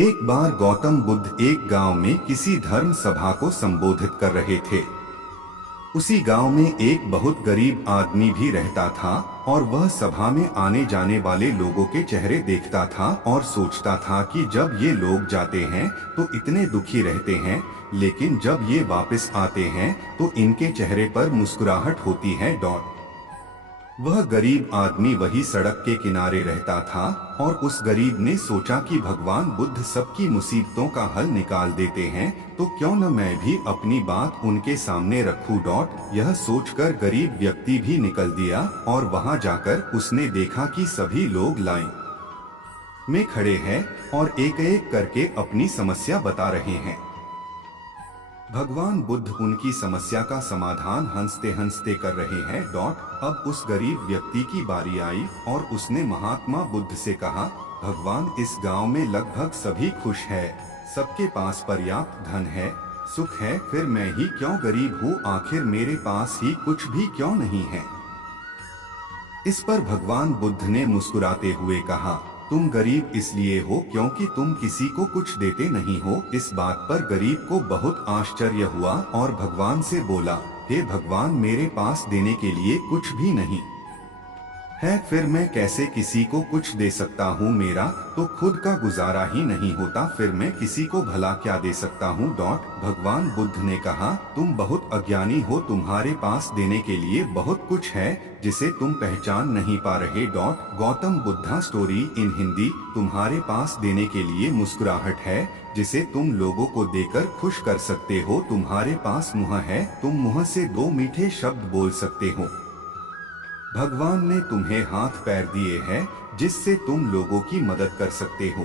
एक बार गौतम बुद्ध एक गांव में किसी धर्म सभा को संबोधित कर रहे थे। उसी गांव में एक बहुत गरीब आदमी भी रहता था और वह सभा में आने जाने वाले लोगों के चेहरे देखता था और सोचता था कि जब ये लोग जाते हैं तो इतने दुखी रहते हैं, लेकिन जब ये वापस आते हैं तो इनके चेहरे पर मुस्कुराहट होती है। वह गरीब आदमी वही सड़क के किनारे रहता था और उस गरीब ने सोचा कि भगवान बुद्ध सबकी मुसीबतों का हल निकाल देते हैं, तो क्यों न मैं भी अपनी बात उनके सामने रखूं। यह सोचकर गरीब व्यक्ति भी निकल दिया और वहां जाकर उसने देखा कि सभी लोग लाइन में खड़े हैं और एक एक करके अपनी समस्या बता रहे हैं। भगवान बुद्ध उनकी समस्या का समाधान हंसते हंसते कर रहे हैं। अब उस गरीब व्यक्ति की बारी आई और उसने महात्मा बुद्ध से कहा, भगवान इस गांव में लगभग सभी खुश है, सबके पास पर्याप्त धन है, सुख है, फिर मैं ही क्यों गरीब हूँ, आखिर मेरे पास ही कुछ भी क्यों नहीं है। इस पर भगवान बुद्ध ने मुस्कुराते हुए कहा, तुम गरीब इसलिए हो क्योंकि तुम किसी को कुछ देते नहीं हो। इस बात पर गरीब को बहुत आश्चर्य हुआ और भगवान से बोला, हे भगवान, मेरे पास देने के लिए कुछ भी नहीं है, फिर मैं कैसे किसी को कुछ दे सकता हूँ, मेरा तो खुद का गुजारा ही नहीं होता, फिर मैं किसी को भला क्या दे सकता हूँ। भगवान बुद्ध ने कहा, तुम बहुत अज्ञानी हो, तुम्हारे पास देने के लिए बहुत कुछ है जिसे तुम पहचान नहीं पा रहे। Gautam Buddha story in Hindi. तुम्हारे पास देने के लिए मुस्कुराहट है जिसे तुम लोगों को देकर खुश कर सकते हो, तुम्हारे पास मुंह है, तुम मुंह से दो मीठे शब्द बोल सकते हो, भगवान ने तुम्हें हाथ पैर दिए हैं जिससे तुम लोगों की मदद कर सकते हो।